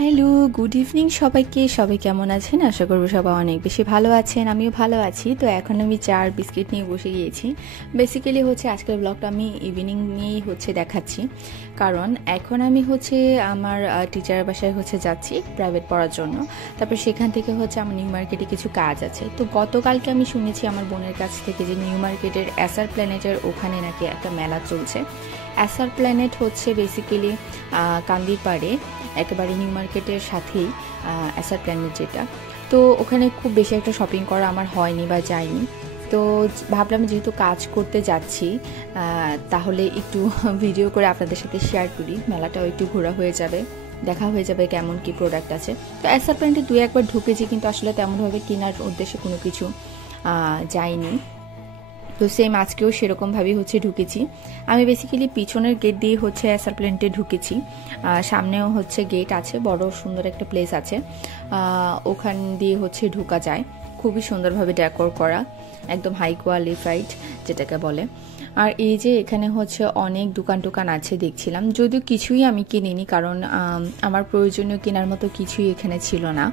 Hello, good evening সবাইকে। সবাই কেমন আছেন? আশা করবো সবাই অনেক বেশি ভালো আছেন। আমিও ভালো আছি। তো এখন আমি চা আর বিস্কিট নিয়ে বসে গিয়েছি। বেসিক্যালি হচ্ছে আজকের ব্লগটা আমি ইভিনিং নিয়েই দেখাচ্ছি, কারণ এখন আমি আমার টিচারের বাসায় যাচ্ছি প্রাইভেট পড়ার জন্য। তারপর সেখান থেকে আমার নিউ মার্কেটে কিছু কাজ আছে। তো গতকালকে আমি শুনেছি আমার বোনের কাছ থেকে যে নিউ মার্কেটের এসআর প্ল্যানেটের ওখানে নাকি একটা মেলা চলছে। এসআর প্ল্যানেট বেসিক্যালি কান্দির পাড়ে একেবারে নিউ মার্কেটের সাথেই এসআর প্ল্যানেট যেটা। তো ওখানে খুব বেশি একটা শপিং করা আমার হয়নি বা যাইনি। তো ভাবলাম যেহেতু কাজ করতে যাচ্ছি তাহলে একটু ভিডিও করে আপনাদের সাথে শেয়ার করি। মেলাটাও একটু ঘোরা হয়ে যাবে, দেখা হয়ে যাবে কেমন কি প্রোডাক্ট আছে। তো এসআর প্ল্যানেটে দুই একবার ঢুকেছি, কিন্তু আসলে তেমনভাবে কেনার উদ্দেশ্যে কোনো কিছু যাইনি। তো সেম আজকেও সেরকমভাবেই ঢুকেছি। আমি বেসিক্যালি পিছনের গেট দিয়ে এসআর প্ল্যানেটে ঢুকেছি। সামনেও গেট আছে, বড় সুন্দর একটা প্লেস আছে, ওখান দিয়ে ঢুকা যায়। খুবই সুন্দরভাবে ডেকোর করা, একদম হাই কোয়ালিফাইড যেটাকে বলে। আর এই যে এখানে অনেক দোকান আছে দেখছিলাম, যদিও কিছুই আমি কিনিনি, কারণ আমার প্রয়োজনীয় কেনার মতো কিছুই এখানে ছিল না।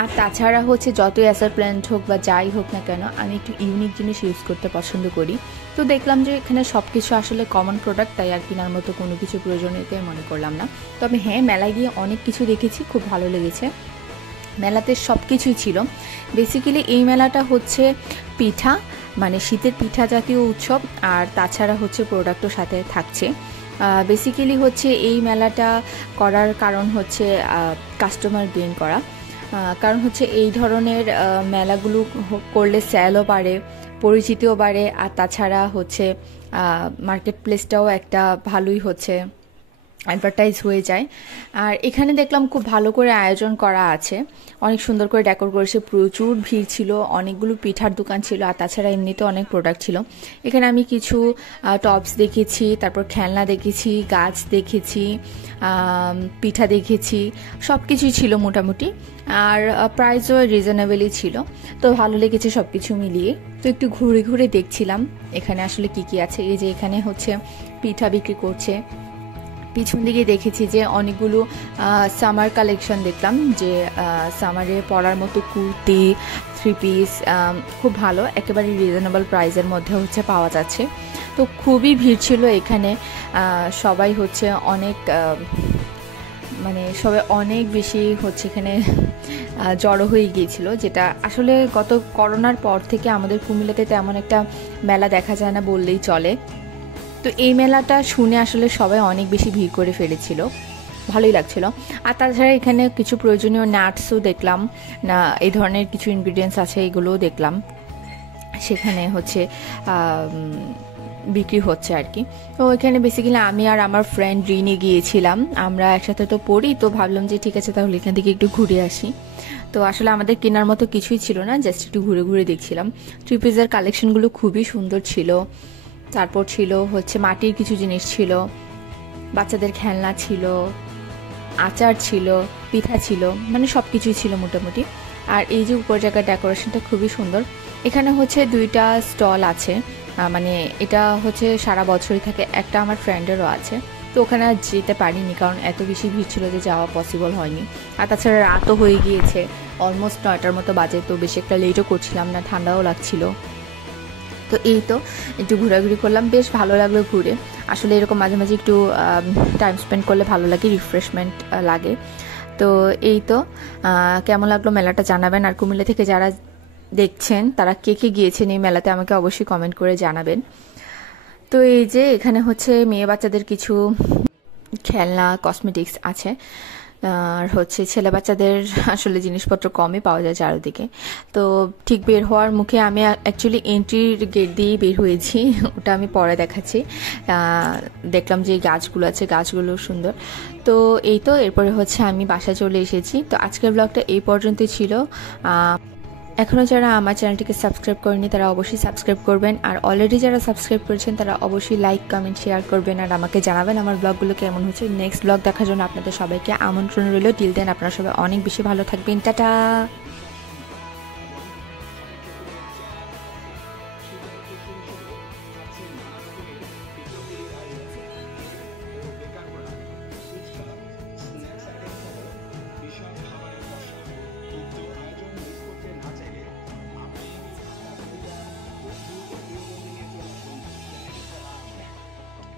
আর তাছাড়া যতই এসআর প্ল্যানেট হোক বা যাই হোক না কেন, আমি একটু ইউনিক জিনিস ইউজ করতে পছন্দ করি। তো দেখলাম যে এখানে সব কিছু আসলে কমন প্রোডাক্ট, তাই আর কেনার মতো কোনো কিছু প্রয়োজনীয়তাই মনে করলাম না। তবে হ্যাঁ, মেলায় গিয়ে অনেক কিছু দেখেছি, খুব ভালো লেগেছে। মেলাতে সব কিছুই ছিল। বেসিক্যালি এই মেলাটা পিঠা, মানে শীতের পিঠা জাতীয় উৎসব, আর তাছাড়া প্রোডাক্টও সাথে থাকছে। বেসিক্যালি এই মেলাটা করার কারণ কাস্টমার গেইন করা। কারণ এই ধরনের মেলাগুলো করলে সেলও বাড়ে, পরিচিতিও বাড়ে, আর তাছাড়া মার্কেট প্লেসটাও একটা ভালোই অ্যাডভার্টাইজ হয়ে যায়। আর এখানে দেখলাম খুব ভালো করে আয়োজন করা আছে, অনেক সুন্দর করে ডেকোর করেছে, প্রচুর ভিড় ছিল, অনেকগুলো পিঠার দোকান ছিল, আর তাছাড়া এমনিতে অনেক প্রোডাক্ট ছিল। এখানে আমি কিছু টপস দেখেছি, তারপর খেলনা দেখেছি, গাছ দেখেছি, পিঠা দেখেছি, সব কিছুই ছিল মোটামুটি। আর প্রাইসও রিজনেবলই ছিল। তো ভালো লেগেছে সব কিছু মিলিয়ে। তো একটু ঘুরে ঘুরে দেখছিলাম এখানে আসলে কি আছে। এই যে এখানে পিঠা বিক্রি করছে। পিছন দিকে দেখেছি যে অনেকগুলো সামার কালেকশন দেখলাম, যে সামারে পরার মতো কুর্তি, থ্রি পিস খুব ভালো, একেবারে রিজনেবল প্রাইসের মধ্যে পাওয়া যাচ্ছে। তো খুবই ভিড় ছিল এখানে। সবাই অনেক সবাই অনেক বেশি এখানে জড়ো হয়ে গিয়েছিল, যেটা আসলে গত করোনার পর থেকে আমাদের কুমিল্লাতে তেমন একটা মেলা দেখা যায় না বললেই চলে। তো এই মেলাটা শুনে আসলে সবাই অনেক বেশি ভিড় করে ফেলেছিল, ভালোই লাগছিল। আর তাছাড়া এখানে কিছু প্রয়োজনীয় নাটসও দেখলাম, না এই ধরনের কিছু ইনগ্রিডিয়েন্টস আছে, এগুলোও দেখলাম সেখানে বিক্রি হচ্ছে আর কি। তো এখানে বেসিক্যালি আমি আর আমার ফ্রেন্ড রিনি গিয়েছিলাম, আমরা একসাথে তো পড়ি, তো ভাবলাম যে ঠিক আছে তাহলে এখান থেকে একটু ঘুরে আসি। তো আসলে আমাদের কেনার মতো কিছুই ছিল না, জাস্ট একটু ঘুরে ঘুরে দেখছিলাম। থ্রি পিসের কালেকশনগুলো খুবই সুন্দর ছিল। তারপর ছিল মাটির কিছু জিনিস ছিল, বাচ্চাদের খেলনা ছিল, আচার ছিল, পিঠা ছিল, মানে সব কিছুই ছিল মোটামুটি। আর এই যে উপর জায়গার ডেকোরেশনটা খুবই সুন্দর। এখানে দুইটা স্টল আছে, মানে এটা সারা বছরই থাকে। একটা আমার ফ্রেন্ডেরও আছে, তো ওখানে আর যেতে পারিনি, কারণ এত বেশি ভিড় ছিল যে যাওয়া পসিবল হয়নি। আর তাছাড়া রাতও হয়ে গিয়েছে, অলমোস্ট 9টার মতো বাজে, তো বেশি একটা লেটও করছিলাম না, ঠান্ডাও লাগছিল। তো এই তো একটু ঘোরাঘুরি করলাম, বেশ ভালো লাগলো ঘুরে। আসলে এরকম মাঝে মাঝে একটু টাইম স্পেন্ড করলে ভালো লাগে, রিফ্রেশমেন্ট লাগে। তো এই তো কেমন লাগলো মেলাটা জানাবেন। আর কুমিল্লা থেকে যারা দেখছেন তারা কে কে গিয়েছেন এই মেলাতে আমাকে অবশ্যই কমেন্ট করে জানাবেন। তো এই যে এখানে মেয়ে বাচ্চাদের কিছু খেলনা, কসমেটিক্স আছে, আর ছেলে বাচ্চাদের আসলে জিনিসপত্র কমই পাওয়া যায় চারিদিকে। তো ঠিক বের হওয়ার মুখে আমি অ্যাকচুয়ালি এন্ট্রির গেট দিয়েই বের হয়েছি, ওটা আমি পরে দেখাচ্ছি। দেখলাম যে গাছগুলো আছে, গাছগুলো সুন্দর। তো এই তো এরপরে আমি বাসায় চলে এসেছি। তো আজকের ব্লগটা এই পর্যন্তই ছিল। এখনও যারা আমার চ্যানেলটিকে সাবস্ক্রাইব করেনি তারা অবশ্যই সাবস্ক্রাইব করবেন, আর অলরেডি যারা সাবস্ক্রাইব করেছেন তারা অবশ্যই লাইক, কমেন্ট, শেয়ার করবেন, আর আমাকে জানাবেন আমার ব্লগগুলো কেমন হচ্ছে। নেক্সট ব্লগ দেখার জন্য আপনাদের সবাইকে আমন্ত্রণ রইল। টিল দেন আপনারা সবাই অনেক বেশি ভালো থাকবেন। টাটা।